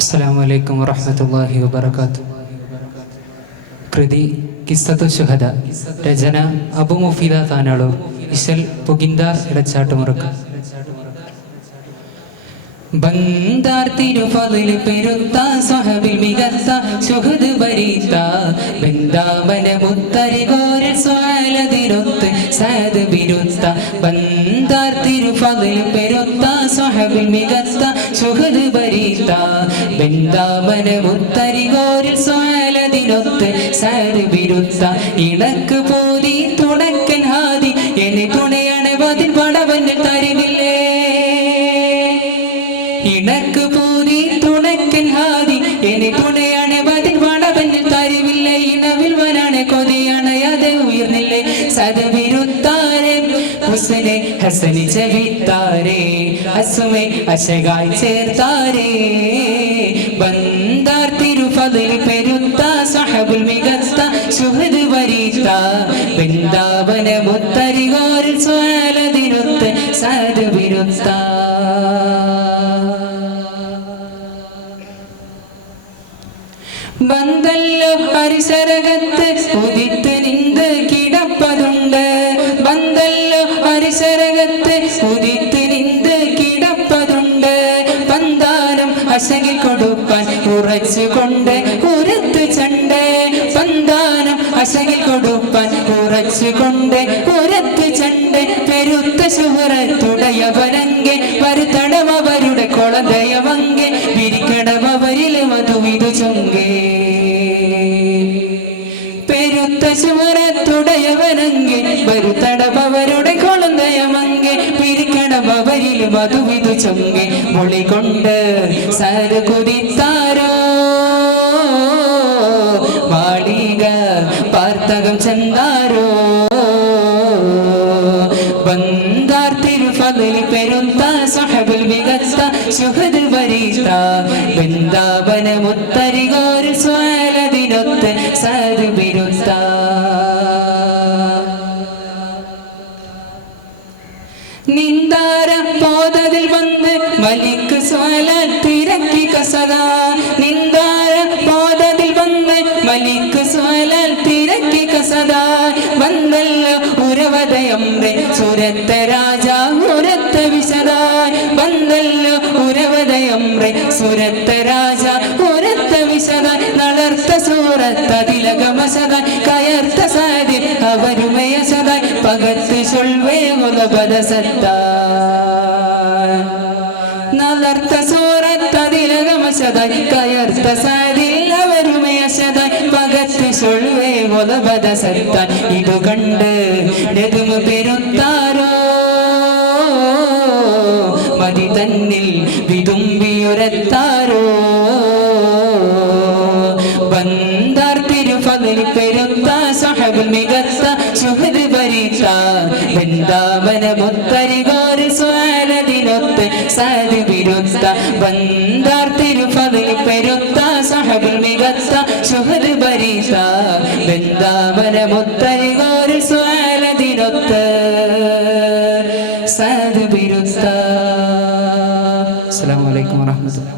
അസ്സലാമു അലൈക്കും വറഹ്മത്തുള്ളാഹി വബറകാതുഹു. കൃതി കിസ്സത്തു ശുഹദ. രചന അബു മുഫീദ താനാളൂർ. ഇശൽ പുകിന്താർ ഇടച്ചാട്ടുമുറുക്ക്. Bandar തിരുഫളിൽ പെരുത്ത സ്വഹബിൽ മികത്ത ശുഹദ് ബരീത്ത ബന്ദാമന മുത്തരികോരിൽ സ്വാലതിരൊത്ത് Saad ബിരുത്ത. Bandar തിരുഫളിൽ പെരുത്ത സ്വഹബിൽ മികത്ത ശുഹദ് ബരീത്ത ബന്ദാമന മുത്തരികോരിൽ സ്വാലതിരൊത്ത് Saad ബിരുത്ത. ഇണക്ക് പോതി തുണക്കൻ Hadi എന്നെ തുണയാണ് വതിൽ പടവന് തരുന്നില്ലേ. ഇണക്ക് പൂരി തുണക്കൻ ഹാദി എന്നെ തുണയാണ് വതിൽ പടവന് തരുവില്ല. ഇണവിൽ വനാണ് കൊതിയാണ് അത് ഉയർന്നില്ലേ. സദവിരുത്താരെ ഹുസ്നെ ഹസനി ചവിത്താരെ അസുമെ അശകായി ചേർത്താരെ. Bandar തിരുഫളിൽ പെരുത്ത സ്വഹബുൽ മികത്ത ശുഹദ് വരീത്ത ബന്ദാവന മുത്തരികോരിൽ സ്വാലതിരുത്ത് Saad ബിരുത്ത. ബന്തല്ലോ പരിസരകത്ത് ഉദിത്ത് നിന്ത് കിടപ്പതുണ്ട്. ബന്തല്ലോ പരിസരകത്ത് ഉദിത്ത് നിന്ത് കിടപ്പതുണ്ട്. പന്താനം അശകിൽ കൊടുപ്പാൻ ഉറച്ചുകൊണ്ട് ഉരത്ത് ചണ്ട്. പന്താനം അശകിൽ കൊടുപ്പാൻ ഉറച്ചുകൊണ്ട് ഉരത്ത് ചണ്ട്. പെരുത്ത ശുഹറത്തുടയവനങ്കെ വരുത്തടമവരുടെ കൊളതയവങ്കെ വിരിക്കടമവരിൽ മധുവിതു ചൊങ്കേ. പെരുത്ത ശുഹറത്തുടയവനങ്കെ വരുത്തടമവരുടെ കൊളന്തയമങ്കെ വിരിക്കടമവരിൽ മധുവിതു ചൊങ്കെ. മൊളി കൊണ്ട് സഅദ് കുതിത്താരോ മാളിക പാർത്തകം ചെന്നാരോ. Bandar തിരുഫളിൽ പെരുത്ത സ്വഹബുൽ മികത്ത ശുഹദ് ബരീത്ത ബന്ദാവന മുത്തരികോരിൽ സ്വാലതിനൊത്ത് Saad ബിരുത്ത. നിന്ദാര പോതതിൽ വന്ന് മലിക് സ്വാലാൽ തിരക്കി കസദാ. നിന്ദാര പോതതിൽ വന്ന് മലിക് സ്വാലാൽ തിരക്കി കസദാ. വന്നല്ലോ ഉരവദയംറെ സുരത്ത രാജ ഉരത്ത വിശദായ്. വന്നല്ലോ ഉരവദയംറെ സുരത്ത രാജ ഉരത്ത വിശദായ്. നളർത്ത സൂറത്തതിലകമശദായ് കയർത്ത സാദിൽ അവരുമയശദായ്. പകത്ത് ചൊൽവേ മുലപദസത്തായ്. നളർത്ത സൂറത്തതിലകമശദായ് കയർത്ത സാദിൽ അവരുമയശദായ്. പകത്ത് ചൊൽവേ മുലപദസത്തായ്. ഇതു കണ്ട് നെതുമ പെരുത്താരോ മതി തന്നിൽ വിതുമ്പിയുരത്താരോ. Bandar തിരുഫളിൽ പെരുത്ത സ്വഹബുൽ മികത്ത ശുഹദ് ബരീത്ത ബന്ദാവന മുത്തരികോരിൽ സ്വാലതിനൊത്ത് Saad ബിരുത്ത. Bandar തിരുഫളിൽ പെരുത്ത സ്വഹബുൽ മികത്ത ശുഹദ് ബരീത്ത ബന്ദാവന മുത്തരികോരിൽ സ്വാലതിനൊത്ത് Saad ബിരുത്ത. അസ്സലാമു അലൈക്കും വറഹ്മത്തുള്ളാഹി.